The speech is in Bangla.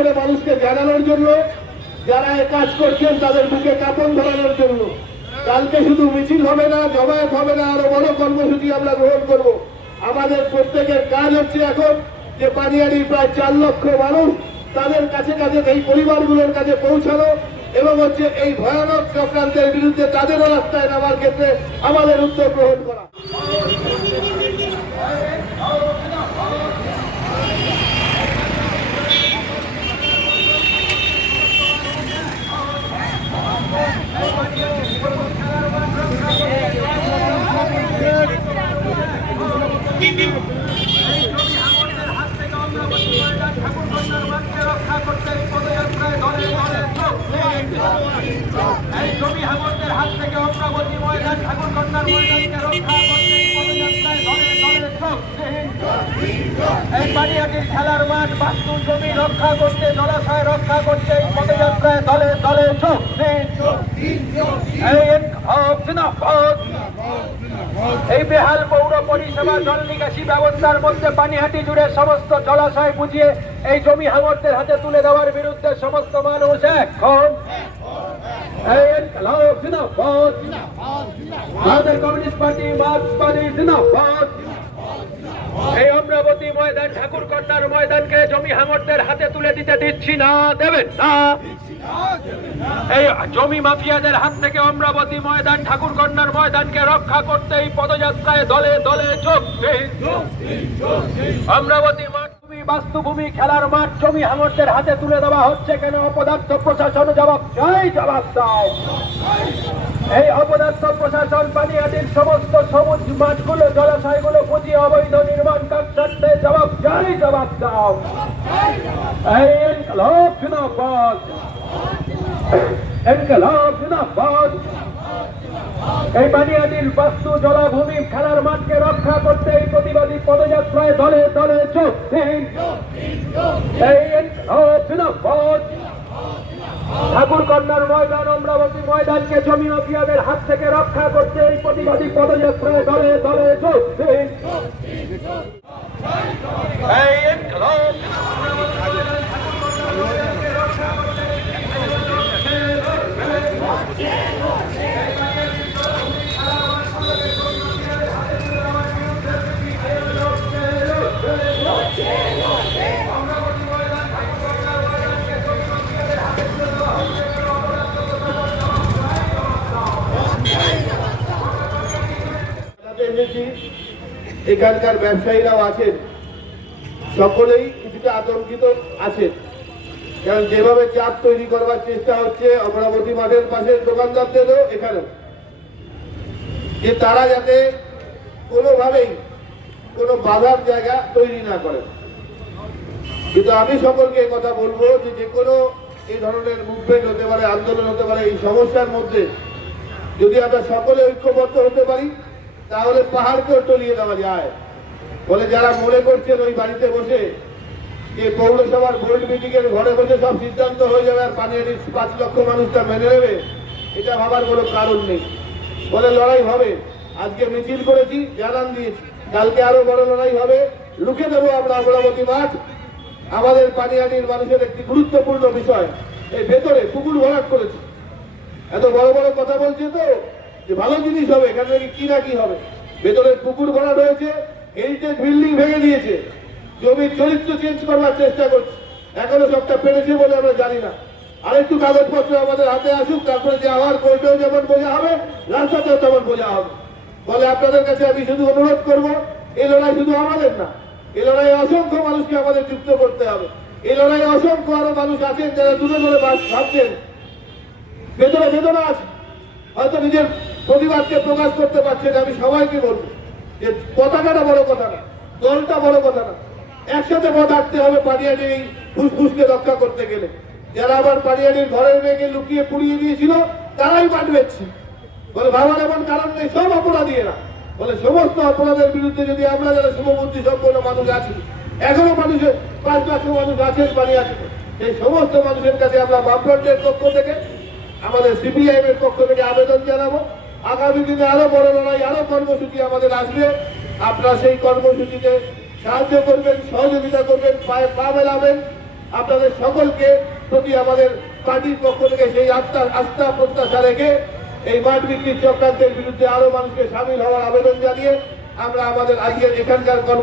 করে মানুষকে জানানোর জন্য, যারা এ কাজ করছেন তাদের বুকে কাপড় ধরানোর জন্য। কালকে শুধু মিছিল হবে না, জমায়েত হবে না, আরও বড় কর্মসূচি আমরা গ্রহণ করব। আমাদের প্রত্যেকের কাজ হচ্ছে এখন যে পানিয়াড়ির প্রায় চার লক্ষ মানুষ তাদের কাছে কাছে এই পরিবারগুলোর কাছে পৌঁছানো এবং হচ্ছে এই ভয়ানক চক্রান্তের বিরুদ্ধে তাদেরও রাস্তায় নামার ক্ষেত্রে আমাদের উদ্যোগ গ্রহণ করা। এই জমি হামলদের হাত থেকে অমরাবতী ময়দান ঠাকুর কন্যার ময়দানকে রক্ষা করতে পদযাত্রায় সব এই বাড়িয়াটির খেলার মাঠ বাস্তু জমি রক্ষা করতে জলাশয় রক্ষা করতে পদযাত্রায় দলে দলে সব এই। এই বেহাল পৌর পরিষেবা জল নিকাশি ব্যবস্থার মধ্যে পানিহাটি জুড়ে সমস্ত জলাশয় বুঝিয়ে এই জমি হাঙরদের হাতে তুলে দেওয়ার বিরুদ্ধে সমস্ত মানুষ এখন কমিউনিস্ট পার্টি। এই অমরাবতী ময়দান ঠাকুর কন্যার ময়দানকে জমি হাঙরদের হাতে তুলে দিতে দিচ্ছি না, দেবেন না। এই জমি মাফিয়াদের হাত থেকে অমরাবতী ময়দান ঠাকুর কন্যার ময়দানকে রক্ষা করতে এই পদযাত্রায় দলে দলে যোগ। অমরাবতী বাস্তুভূমি, খেলার মাঠ জমি হাঙরদের হাতে তুলে দেওয়া হচ্ছে কেন? অপদার্থ প্রশাসন জবাব চাই, জবাব এই অপদার্থ প্রশাসন পানিহাটির সমস্ত সবুজ মাঠগুলো, জলাশয়গুলো বুঝিয়ে অবৈধ নির্মাণ কাজ করতে জবাব চাই, জবাব দাও এই জিন্দাবাদ এই বানিয়াটির বাস্তু জলাভূমি খেলার মাঠকে রক্ষা করতে এই প্রতিবাদী পদযাত্রায় দলে দলে কন্যার ময়দান, অমরাবতী ময়দানকে জমি মাফিয়াদের হাত থেকে রক্ষা করতে এই প্রতিবাদী পদযাত্রায় দলে দলে এই এখানকার ব্যবসায়ীরাও আছেন। সকলেই কিছুটা আতঙ্কিত আছেন। কারণ যেভাবে চাপ তৈরি করবার চেষ্টা হচ্ছে, অমরাবতী মাঠের পাশের দোকানদারদেরও এখানেও যে তারা যাতে কোনোভাবেই কোনো বাধার জায়গা তৈরি না করেন। কিন্তু আমি সকলকে কথা বলব যে যে কোনো এই ধরনের মুভমেন্ট হতে পারে, আন্দোলন হতে পারে, এই সমস্যার মধ্যে যদি আমরা সকলে ঐক্যবদ্ধ হতে পারি তাহলে পাহাড়কেও টলিয়ে দেওয়া যায়। বলে যারা মনে করছেন ওই বাড়িতে বসে, যে পৌরসভার বোর্ড মিটিং এর ঘরে বসে সব সিদ্ধান্ত হয়ে যাবে আর পানিয়াটির পাঁচ লক্ষ মানুষটা মেনে নেবে, এটা ভাবার কোনো কারণ নেই। বলে লড়াই হবে। আজকে মিছিল করেছি, জানান দিয়েছি কালকে আরও বড় লড়াই হবে। লুকে দেবো আমরা অমরাবতী মাঠ। আমাদের পানিয়াটির মানুষের একটি গুরুত্বপূর্ণ বিষয়, এই ভেতরে পুকুর ভরাট করেছে। এত বড় বড় কথা বলছে তো? যে ভালো জিনিস হবে, এখান কি না কি হবে? ভেতরে পুকুর ভরা রয়েছে হেরিটেজ বিল্ডিং ভেঙে দিয়েছে। জমির চরিত্র চেঞ্জ করবার চেষ্টা করছে। এখনও সবটা পেরেছে বলে আমরা জানি না। আর একটু কাগজপত্র আমাদের হাতে আসুক, তারপরে যে আবার কোর্টেও যেমন বোঝা হবে রাস্তাতেও তেমন বোঝা হবে। বলে আপনাদের কাছে আমি শুধু অনুরোধ করব, এই লড়াই শুধু আমাদের না, এই লড়াই অসংখ্য মানুষকে আমাদের যুক্ত করতে হবে। এই লড়াই অসংখ্য আরও মানুষ আছেন যারা দূরে দূরে ভাবছেন। বেদনা বেদনা আছে। হয়তো নিজের প্রতিবাদকে প্রকাশ করতে পারছেন আমি সবাইকে বলব যে পতাকাটা বড় কথা না, দলটা বড় কথা না। একসাথে পথ হাঁটতে হবে পানিয়াটির এই ফুসফুসকে রক্ষা করতে গেলে। যারা আবার পানিয়াটির ঘরের মেয়েকে লুকিয়ে পুড়িয়ে দিয়েছিল, তারাই বেচছে বলে ভাবার এমন কারণ নেই, সব অপরাধী এরা। বলে সমস্ত অপরাধের বিরুদ্ধে যদি আমরা যারা শুভবুদ্ধি সম্পন্ন মানুষ আছি, এখনও মানুষের পাঁচ লক্ষ মানুষ আছেন পানিয়াটি এই সমস্ত মানুষের কাছে আমরা বামফ্রন্টের পক্ষ থেকে, আমাদের সিপিআইএম এর পক্ষ থেকে আবেদন জানাব। আগামী দিনে আরও বড় লড়াই, আরও কর্মসূচি আমাদের আসবে। আপনারা সেই কর্মসূচিতে সাহায্য করবেন, সহযোগিতা করবেন, পায়ে পা মেলাবেন। আপনাদের সকলকে প্রতি আমাদের পার্টির পক্ষ থেকে সেই আস্থা আস্থা, প্রত্যাশা রেখে এই মাঠ বিক্রির চক্রান্তের বিরুদ্ধে আরও মানুষকে সামিল হওয়ার আবেদন জানিয়ে আমরা আমাদের আজকের এখানকার কর্ম